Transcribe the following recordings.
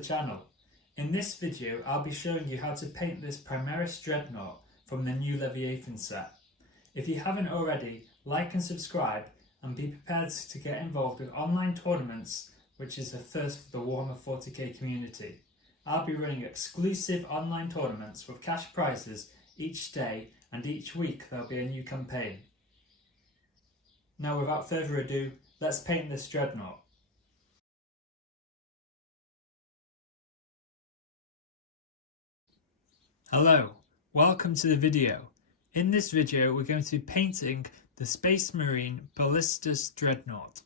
the channel. In this video I'll be showing you how to paint this Primaris Dreadnought from the new Leviathan set. If you haven't already, like and subscribe and be prepared to get involved with online tournaments, which is a first for the Warhammer 40k community. I'll be running exclusive online tournaments with cash prizes each day, and each week there'll be a new campaign. Now without further ado, let's paint this Dreadnought. Hello, welcome to the video. In this video we're going to be painting the Space Marine Ballistus Dreadnought.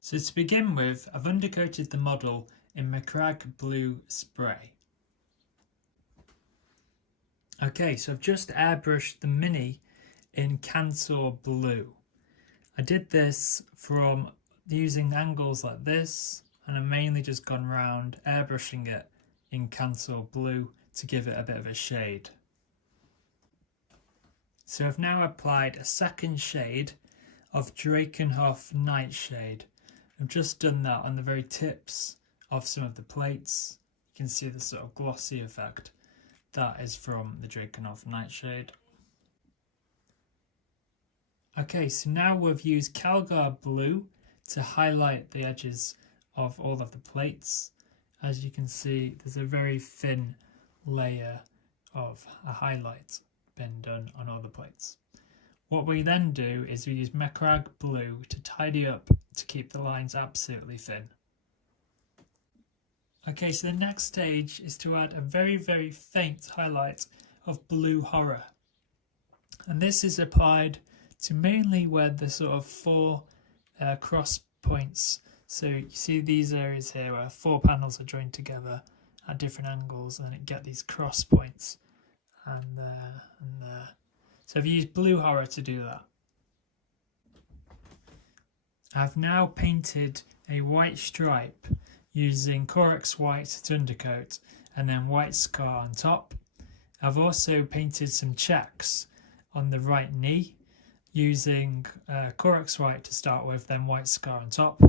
So to begin with, I've undercoated the model in Macragge Blue Spray. Okay, so I've just airbrushed the Mini in Cantor Blue. I did this from using angles like this, and I've mainly just gone round airbrushing it in Cantor Blue to give it a bit of a shade. So I've now applied a second shade of Drakenhof Nightshade. I've just done that on the very tips of some of the plates. You can see the sort of glossy effect. That is from the Drakenhof Nightshade. Okay, so now we've used Calgar Blue to highlight the edges of all of the plates. As you can see, there's a very thin layer of a highlight been done on all the plates. What we then do is we use Macragge Blue to tidy up to keep the lines absolutely thin. Okay, so the next stage is to add a very faint highlight of Blue Horror. And this is applied to mainly where the sort of four cross points. So you see these areas here where four panels are joined together at different angles, and it get these cross points and there and there. So I've used Blue Horror to do that. I've now painted a white stripe using Corex White to undercoat and then White Scar on top. I've also painted some checks on the right knee using Corex White to start with, then White Scar on top,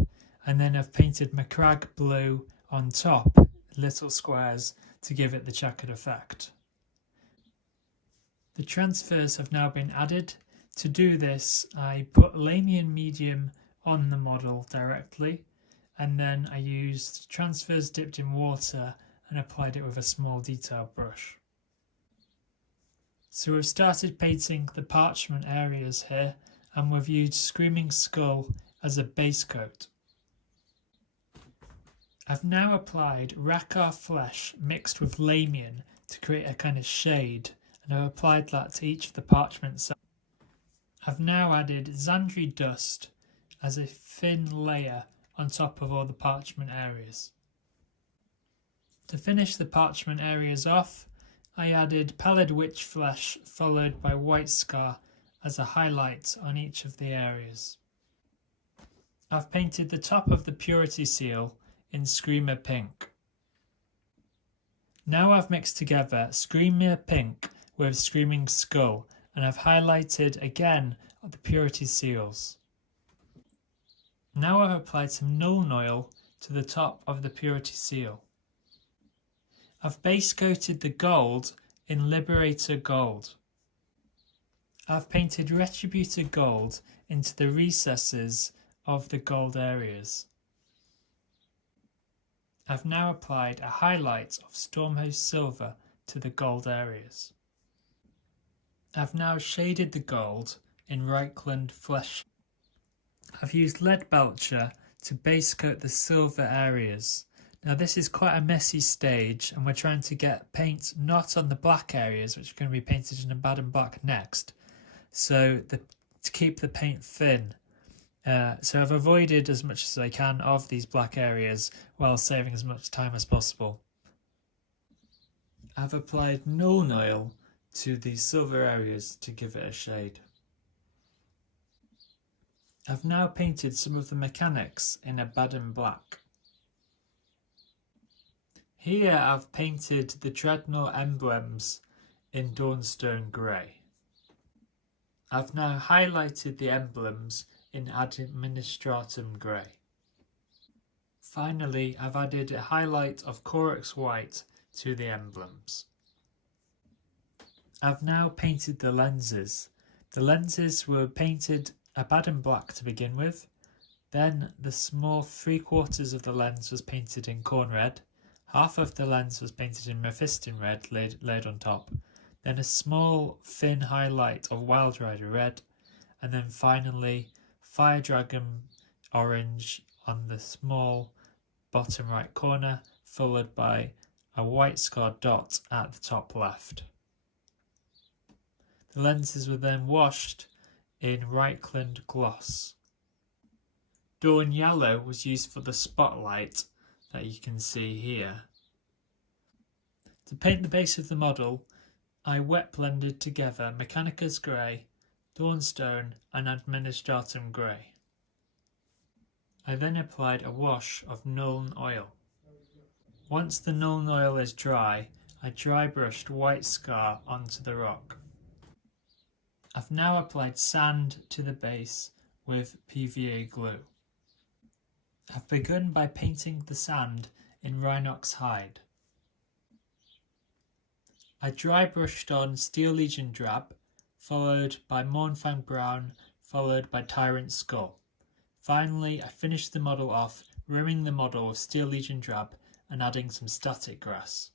and then I've painted Macragge Blue on top, little squares, to give it the checkered effect. The transfers have now been added. To do this, I put Lamian Medium on the model directly, and then I used transfers dipped in water and applied it with a small detail brush. So we've started painting the parchment areas here, and we've used Screaming Skull as a base coat. I've now applied Rakkar Flesh mixed with Lamian to create a kind of shade, and I've applied that to each of the parchment sides. I've now added Zandri Dust as a thin layer on top of all the parchment areas. To finish the parchment areas off, I added Pallid Witch Flesh followed by White Scar as a highlight on each of the areas. I've painted the top of the Purity Seal in Screamer Pink. Now I've mixed together Screamer Pink with Screaming Skull, and I've highlighted again the Purity Seals. Now I've applied some Nuln Oil to the top of the Purity Seal. I've base coated the gold in Liberator Gold. I've painted Retributor Gold into the recesses of the gold areas. I've now applied a highlight of Stormhost Silver to the gold areas. I've now shaded the gold in Reichland Flesh. I've used Leadbelcher to base coat the silver areas. Now this is quite a messy stage, and we're trying to get paint not on the black areas, which are going to be painted in a bad and black next, so to keep the paint thin. So I've avoided as much as I can of these black areas while saving as much time as possible. I've applied Nuln Oil to the silver areas to give it a shade. I've now painted some of the mechanics in a Baden black. Here I've painted the Dreadnought emblems in Dawnstone Grey. I've now highlighted the emblems in Administratum Grey. Finally, I've added a highlight of Corax White to the emblems. I've now painted the lenses. The lenses were painted Abaddon black to begin with, then the small 3/4 of the lens was painted in corn red, half of the lens was painted in mephiston red laid on top, then a small thin highlight of Wild Rider red, and then finally Fire Dragon orange on the small bottom right corner, followed by a white scarred dot at the top left. The lenses were then washed in Reichland gloss. Dawn yellow was used for the spotlight that you can see here. To paint the base of the model, I wet blended together Mechanicus grey, Dawnstone and Administratum grey. I then applied a wash of Nuln oil. Once the Nuln oil is dry, I dry brushed White Scar onto the rock. I've now applied sand to the base with PVA glue. I've begun by painting the sand in Rhinox hide. I dry brushed on Steel Legion drab, followed by Mournfang brown, followed by Tyrant skull. Finally, I finished the model off, rimming the model with Steel Legion drab and adding some static grass.